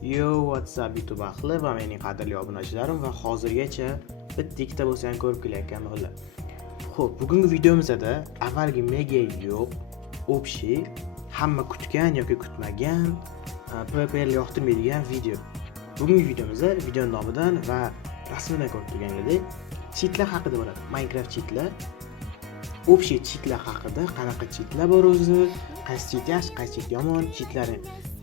Yo, what's up YouTube ahli va mening qadrli obunachilarim va hozirgacha bitta ikkita bo'lsa ham ko'rib kelayotgan bo'llar. Xo'p, bugungi videomizda avvalgi mega yo'q, общий, hamma kutgan yoki kutmagan, PvP'ni yoqtirmaydigan video. Bugungi videomizda video nomidan va rasmidan ko'rib turganingizdek, cheatlar haqida bo'ladi. Minecraft cheatlar. Общий cheatlar haqida, qanaqa cheatlar bor o'zi, qaysi cheat yaxshi, qaysi cheat yomon, cheatlar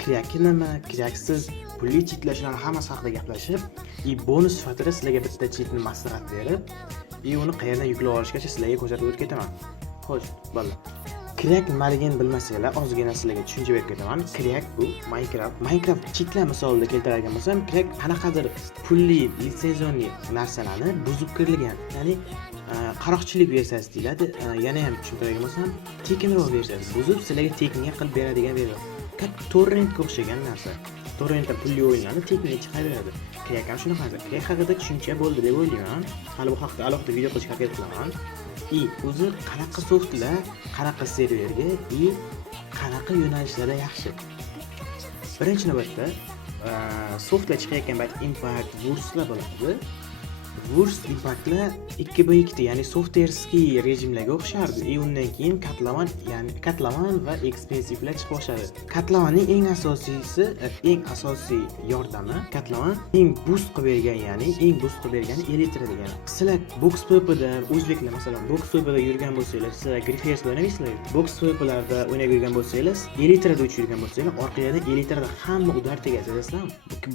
kerakli nima, keraksiz, pulli cheatlar shularning hammasi haqida gaplashib, bonus sifatida sizlarga bitta cheatni maslahat berib, uni qayerdan yuklab olishgacha sizlarga ko'rsatib o'tib ketaman. Xo'sh, bolalar. Crack nimaligini bilmasanglar, ozgina sizlarga tushuncha berib ketaman. Crack bu Minecraft cheatlar misolida keltiradigan bo'lsam, crack qanaqadir pulli, litsenzionni narsalarni buzib kirilgan, ya'ni qaroqchilik versiyasi deyiladi. Yana ham tushuntiradigan bo'lsam, tekinroq versiyasi buzib sizlarga tekinga qilib beradigan video. Torrentga o'xshagan narsa. Torrentda pulli o'yinlarni tekinga chiqaraveradi. Crack ham shunaqa narsa. Crack haqida tushuncha bo'ldi deb o'ylayman. Hali bu haqida alohida video qilishga harakat qilaman. O'zi qanaqa softlar, qanaqa serverga, qanaqa yo'nalishlarda yaxshi. Birinchi navbatda softlar chiqayotgan payt impact, burslar bo'ladi. Burs impactlar 2x2, ya'ni softwareskiy rejimlarga o'xshardi. Undan keyin katlaman va expensivlar chiqib boshladi. Katlamanning eng asosiy yordami katlaman eng boost qilib bergan, ya'ni eng boost qilib bergani elitra degani. Sizlar Box PvP'da o'zbeklar masalan Box PvP'da yurgan bo'lsangiz, sizlar Griffers o'ynaysizlar. Box PvP'larda o'ynab yurgan bo'lsangiz, elitrada uchib yurgan bo'lsangiz, orqalarida elitrada hamma udar tegazasizlar.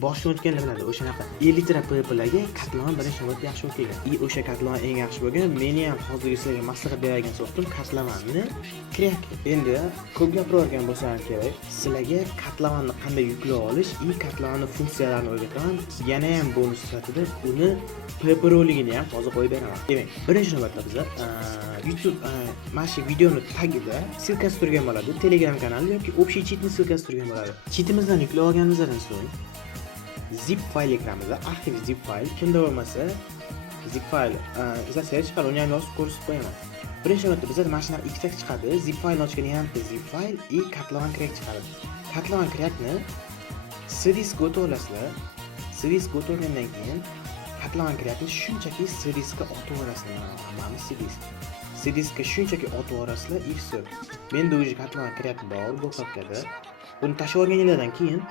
Boshdan o'tganlar biladi, o'shanaqa elitra PvP'larga katlaman birinchi navbatda yaxshi o'tgan. O'sha katlaman eng yaxshi bo'lgan. Meni ham hozirgi sizlarga maslahat beradigan softim katlamanni Crack. Endi ko'p gapirgan bo'lsam kerak, sizlarga katlamanni qanday yuklab olish, katlamanni funksiyalarini o'rgataman. Yana ham bonus sifatida uni PvP roligini ham hozir qo'yib beraman. Demak, birinchi navbatda bizlar YouTube mana shu videoni tagida silkasi turgan bo'ladi. Telegram kanali yoki общий cheatni silkasi turgan bo'ladi. Cheatimizdan yuklab olganimizdan so'ng zip fayl ekranimizda arxiv zip fayl kimda bo'lmasa zip fayl izlashga chiqadi, uni ham yozib ko'rsatib qo'yaman. Birinchi navbatda bizda mana shunaqa ikkita chiqadi. Zip faylni ochgan yana bitta zip fayl katlaman crack chiqadi. Katlaman crackni cdiskga o'tib olasizlar. Cdiskga o'tib olgandan keyin katlaman crackni shunchaki cdiskga otib olasizlar. Hammamiz cdiskga shunchaki otib olasizlar, все. Menda o'zi katlaman crack bor bu papkada. Buni tashlab olganingizdan keyin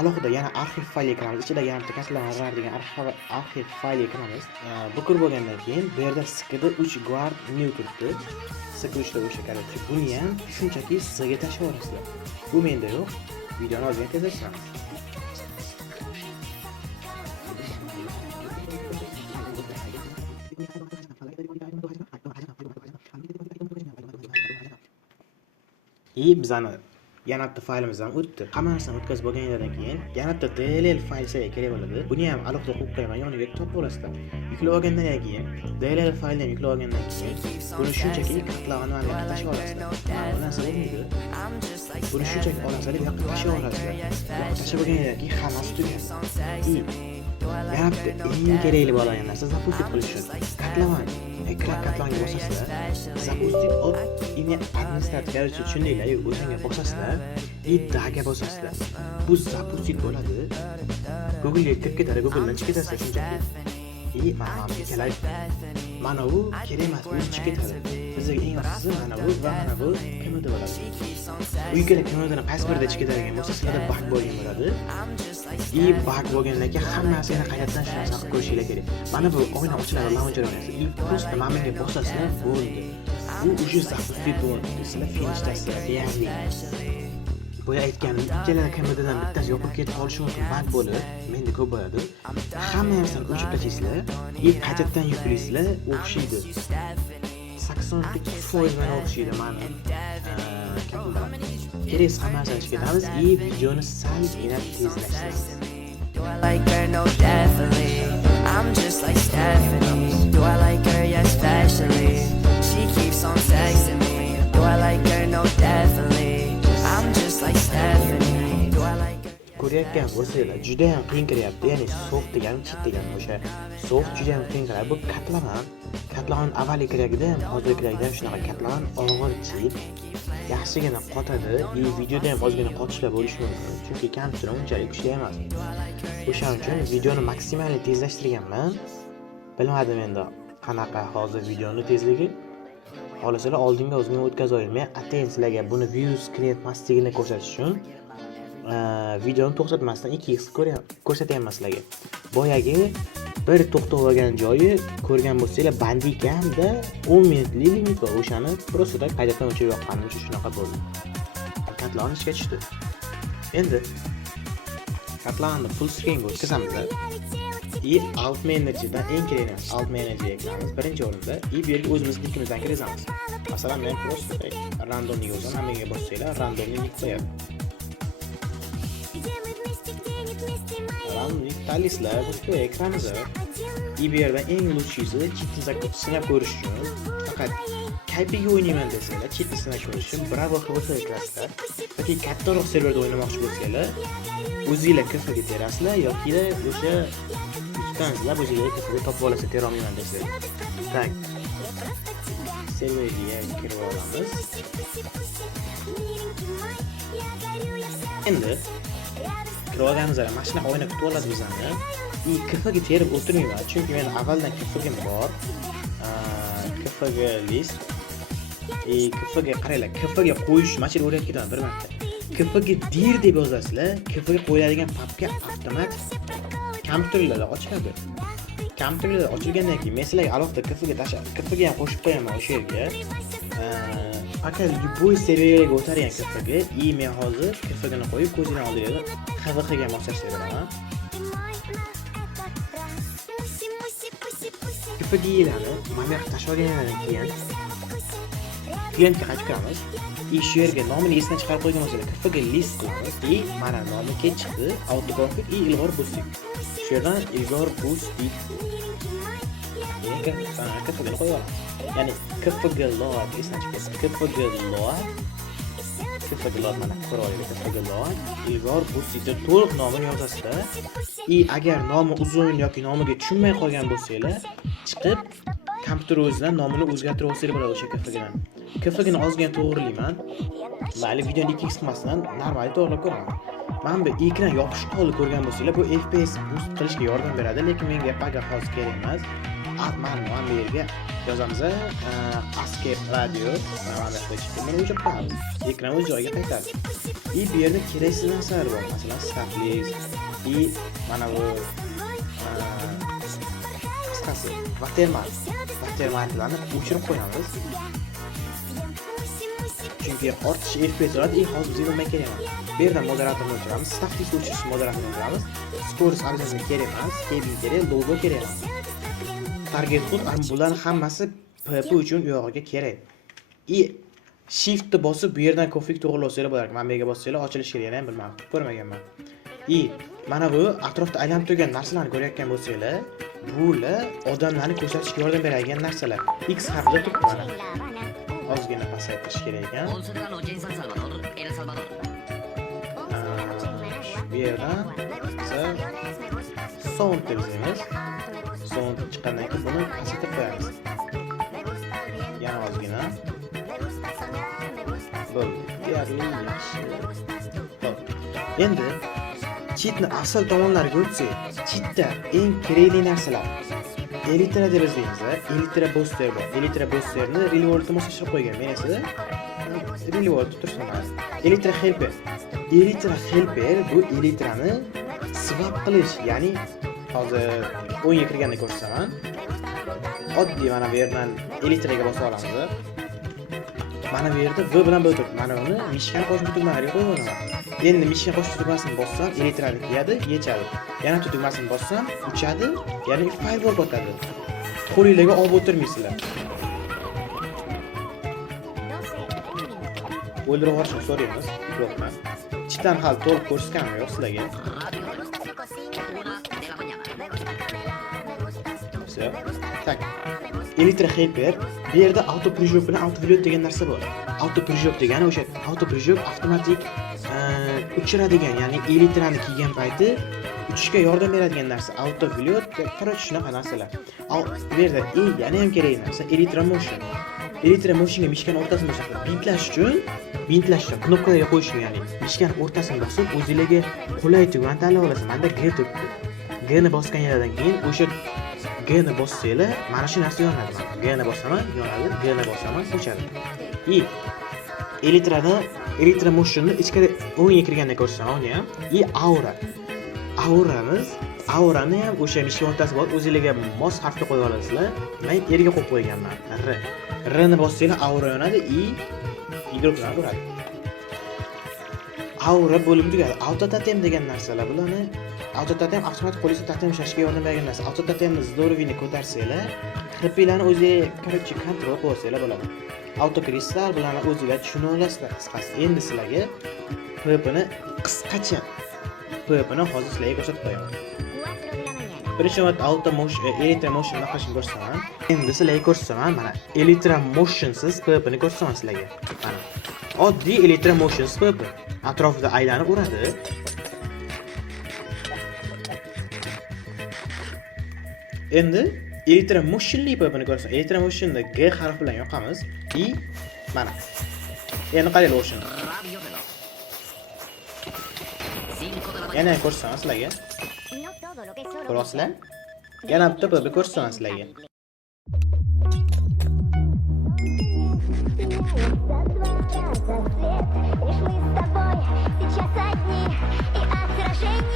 alohida yana arxiv fayl ekranimiz ichida yana bitta katlaman degan arxiv fayl ekranimiz bu kirib bo'lgandan keyin bu yerda skda 3 guard new turibdi. Sk3da o'sha korоче. Buni ham shunchaki sizga tashlab olasizlar. Bu menda yo'q. Videoni olgan kezashamiz. Bizani yana bitta faylimizdan o'tdi. Hamma narsani o'tkazib bo'lgandan keyin yana bitta DLL fayl sizga kerak bo'ladi. Buni ham alohida qo'yib qo'yaman, yoniga topib olasizlar. Yuklab olgandan keyin DLL faylni yuklab olgandan keyin buni shunchaki katlamanni olib tashlab olasizlar. Bu narsa bo'lmaydi. Buni shunchaki olasizlar, bu yoqqa tashlab olasizlar. Tashlab bo'lgandan keyin hammasi tugadi. Yana bitta eng kerakli bo'lgan narsa запустить qilish uchun katlaman katlamanga bosasizlar. Запустить от имя администратора tushundinglar, o'zingizga bosasizlar, daga bosasizlar. Bu запустить bo'ladi. Google'ga kirib ketadi, Google'dan chiqib ketasiz shunchaki. Mana bu kerak emas, u chiqib ketadi. Bizga eng asosiysi mana bu va mana bu kimda bo'ladi. Bu ikkala kimdan qaysi birida chiqib ketadigan bo'lsa, sizlarda bug bo'lgan bo'ladi. Bug bo'lgandan keyin hamma narsani qaytadan shu narsani qilib ko'rishingiz kerak. Mana bu oyna ochiladi, launcher o'ynaysiz. Просто mamaga bosasizlar, bo'ldi. Bu уже запустить bo'ldi. Sizlar finishdasizlar, deyarli. Boya aytganim, ikkala kameradan bittasi yoqib ketib qolishi mumkin, bug bo'lib, menda ko'p bo'ladi. Hamma narsani o'chirib tashlaysizlar, qaytadan yuklaysizlar, o'xshaydi. 89% mana o'xshaydi mana. Kerak hamma narsani chiqaramiz, videoni salgina tezlashtiramiz. Do I like her? No, definitely. I'm just like Stephanie. Do I like her? Yes, especially. She keeps on texting me. Do I like her? No, definitely. I'm just like Stephanie. Do I like her? Ko'rayotgan bo'lsanglar, juda ham qiyin kiryapti. Ya'ni soft degan, cheat degan o'sha soft juda ham qiyin kiradi. Bu katlaman avvalgi kiragida ham, hozirgi kiragida ham shunaqa katlaman og'ir cheat. yaxshigina qotadi. Videoda ham ozgina qotishlar bo'lishi mumkin, chunki kompyuter unchalik kuchli emas. O'shaning uchun videoni maksimal tezlashtirganman. Bilmadim endi qanaqa hozir videoni tezligi. Xohlasalar oldinga o'zimni o'tkazib olaman. Men atayin sizlarga buni view screen etmasligini ko'rsatish uchun videoni to'xtatmasdan 2x ko'rsatyapman sizlarga. Boyagi bir to'xtab olgan joyi ko'rgan bo'lsanglar, bandikamda 10 minutlik limit bor. O'shani просто qaytadan o'chirib yoqqanim uchun shunaqa bo'ldi. Katlarni ishga tushdi. Endi katlarni full screenga o'tkazamiz. Alt menejerdan eng kerakli alt menejerga kiramiz. Birinchi o'rinda bu yerga o'zimiz nickimizdan kirazamiz. Masalan, men просто randomni yozaman, hammaga bossanglar randomni nick qo'yadi. Talislar bu ekranimizda. Bu yerda eng lutchisi chitni sinab ko'rish uchun faqat kaypiga o'ynayman desanglar, chitni sinab ko'rish uchun Bravo HVT kirasizlar. yoki kattaroq serverda o'ynamoqchi bo'lsanglar, o'zingizlar KFga terasizlar yoki o'sha ikkitansizlar o'zingizlar KFga topib olasiz, tera olmayman desanglar. Tak. Serverga kirib olamiz. Endi kirib olganimizda mashina o'ynab kutib oladi bizlarni. KFga terib o'tirmayman, chunki men avvaldan KFgim bor. KFga list. KFga qaranglar, KFga qo'yish mashina o'rgatib ketaman bir marta. KFga dir deb yozasizlar, KFga qo'yiladigan papka avtomatik kompyuterlarda ochiladi. Kompyuterlarda ochilgandan keyin men sizlarga alohida KFga KFga ham qo'shib qo'yaman o'sha yerga. Agar любой serverga o'targan KFga, men hozir KFga ni qo'yib ko'zingizning oldingizda HVHga moslashtirib beraman. KFG'larni mana bu yoqqa tashlab olgandan keyin klientga qaytib kiramiz. Shu yerga nomini esdan chiqarib qo'ygan bo'lsangiz, KFga list qilamiz. Mana nomi chiqdi, autoconfig ilg'or bustik. Shu yerdan ilg'or bustik. KFga qo'yamiz. Ya'ni KFga load esdan chiqadi. KFga load mana ko'raylik. KFga load ilg'or bustikda to'liq nomini yozasizlar. Agar nomi uzun yoki nomiga tushunmay qolgan bo'lsanglar, chiqib kompyuter o'zidan nomini o'zgartirib olsangiz bo'ladi o'sha KFgadan. KFgani ozgina to'g'rilayman. Mayli videoni 2x qilmasdan normal to'g'rilab ko'raman. Mana bu ekran yopish qoldi ko'rgan bo'lsanglar, bu FPS boost qilishga yordam beradi, lekin menga paga hozir kerak emas. Mana bu yerga yozamiz, escape radio, mana bu buni o'chirib qo'yamiz. Ekran o'z joyiga qaytadi. Bu yerda keraksiz narsalar bor, masalan, start list, mana bu qisqasi watermarklarni o'chirib qo'yamiz. Chunki ortish FPS oladi, hozir bizga nima kerak emas. Bu yerdan moderatorni o'chiramiz, start list o'chirish moderatorni o'chiramiz. Scores obязательно kerak emas, keying kerak, logo kerak emas. Target code bularning hammasi PP uchun u yog'iga kerak. Shiftni bosib bu yerdan config to'g'rilosanglar bo'lar. Mana bu yerga bossanglar ochilish kerak, yana ham bilmadim, ko'rmaganman. Mana bu atrofda aylanib turgan narsalarni ko'rayotgan bo'lsanglar, bular odamlarni ko'rsatishga yordam beradigan narsalar. X harfida turibdi mana. Ozgina pasaytirish kerak ekan. Bu yerdan sound deymiz. Sound chiqqandan keyin buni pasaytirib qo'yamiz. Yana ozgina. Bo'ldi. Deyarli yaxshi. Endi cheatni asl tomonlariga o'tsak, cheatda eng kerakli narsalar Elytra deb yozamiz. Elytra booster bor. Elytra boosterni rewardga moslashtirib qo'ygan. Men esa reward tursaman. Elytra helper. Elytra helper bu Elytrani swap qilish, ya'ni hozir o'yinga kirganda ko'rsaman. Oddiy mana bu yerdan Elytraga bosib olamiz. Mana bu yerda V bilan bo'lib turibdi. Mana uni mishkan qo'shib tugmalariga qo'yib olaman. Endi mishkan qo'shib tugmasini bossam, Elytrani kiyadi, yechadi. Yana tugmasini bossam, uchadi, ya'ni firewall o'tadi. Qo'lingizga olib o'tirmaysizlar. O'ldirib yuborishni so'raymiz. Yo'qmi? Chitan hal to'liq ko'rsatganmi yo'q sizlarga? Tak. Elytra helper. Bu yerda auto prejog bilan auto pilot degan narsa bor. Auto prejog degani o'sha auto prejog avtomatik uchiradigan, ya'ni Elytrani kiygan payti uchishga yordam beradigan narsa. Auto pilot, qaror shunaqa narsalar. Bu yerda yana ham kerak narsa Elytra motion. elektromoshinaga mishkani o'rtasini bosib bintlash uchun knopkalarga qo'yishni, ya'ni mishkani o'rtasini bosib o'zingizga qulay tugmani tanlab olasiz. Menda G turibdi. G ni bosgan yerdan keyin o'sha G ni bossanglar mana shu narsa yonadi. G ni bosaman, yonadi, G ni bosaman, o'chadi. Elektromoshonni ichkari o'ngga kirganda ko'rsataman ham. Aurani ham o'sha mishka o'rtasiga bosib o'zingizga mos harfga qo'yib olasizlar. Men yerga qo'yib qo'yganman. R ni bossanglar aura yonadi, Y bilan uradi. Aura bo'lib tugadi. Autototem degan narsalar bularni autototem avtomatik qo'lingizga totem ushlashga yordam bergan narsa. Autototemni zdorovini ko'tarsanglar, xiplarni o'zingiz kontrol qilsanglar bo'ladi. Autokristal bularni o'zingizlar tushuna olasizlar qisqasi. Endi sizlarga PPni qisqacha PPni hozir sizlarga ko'rsatib qo'yaman. Birinchi marta elektromotion naqshini ko'rsataman. Endi sizlarga ko'rsataman. Mana elektromotionsiz PPni ko'rsataman sizlarga. Mana oddiy elektromotionsiz PP atrofida aylanib uradi. Endi elektromotionli PPni ko'rsataman. Elektromosionni G harfi bilan yoqamiz. Mana. Endi qaranglar o'shin. Yana ko'rsataman sizlarga. Ko'rasizlar? Yana bitta PP ko'rsataman sizlarga. Лишь мы с тобой сейчас одни, и от сражений